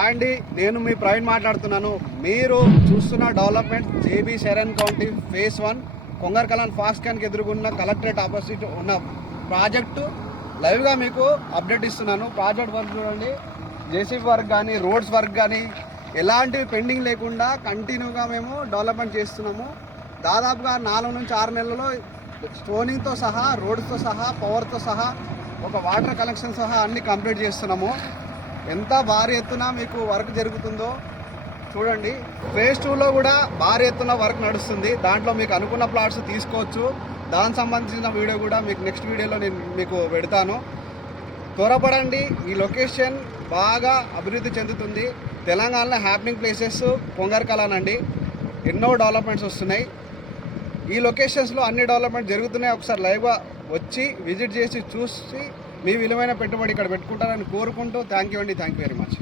అండి, నేను మీ ప్రవీణ్ మాట్లాడుతున్నాను. మీరు చూస్తున్న development JB Sharan county phase 1 Kongarkalan ఫాస్ట్ క్యాన్కి ఎదురుగున్న కలెక్టరేట్ ఆపోజిట్ ఉన్న ప్రాజెక్టు లైవ్గా మీకు అప్డేట్ ఇస్తున్నాను. ప్రాజెక్ట్ వర్క్ చూడండి, జేసీబీ వర్క్ కానీ రోడ్స్ వర్క్ కానీ ఎలాంటి పెండింగ్ లేకుండా కంటిన్యూగా మేము డెవలప్మెంట్ చేస్తున్నాము. దాదాపుగా 4 నుంచి 6 నెలల్లో స్టోనింగ్తో సహా, రోడ్స్తో సహా, పవర్తో సహా, ఒక వాటర్ కనెక్షన్ సహా అన్నీ కంప్లీట్ చేస్తున్నాము. ఎంత భారీ ఎత్తున మీకు వర్క్ జరుగుతుందో చూడండి. ఫేజ్ 2లో కూడా భారీ ఎత్తున వర్క్ నడుస్తుంది. దాంట్లో మీకు అనుకున్న ప్లాట్స్ తీసుకోవచ్చు. దానికి సంబంధించిన వీడియో కూడా మీకు నెక్స్ట్ వీడియోలో నేను మీకు పెడతాను. త్వరపడండి, ఈ లొకేషన్ బాగా అభివృద్ధి చెందుతుంది. తెలంగాణలో హ్యాపెనింగ్ ప్లేసెస్ కొంగర్కలాన్ అండి. ఎన్నో డెవలప్మెంట్స్ వస్తున్నాయి. ఈ లొకేషన్స్లో అన్ని డెవలప్మెంట్ జరుగుతున్నాయి. ఒకసారి లైవ్గా వచ్చి విజిట్ చేసి చూసి మీ విలువైన పెట్టుబడి ఇక్కడ పెట్టుకుంటారని కోరుకుంటూ థ్యాంక్ యూ అండి. Thank you very much.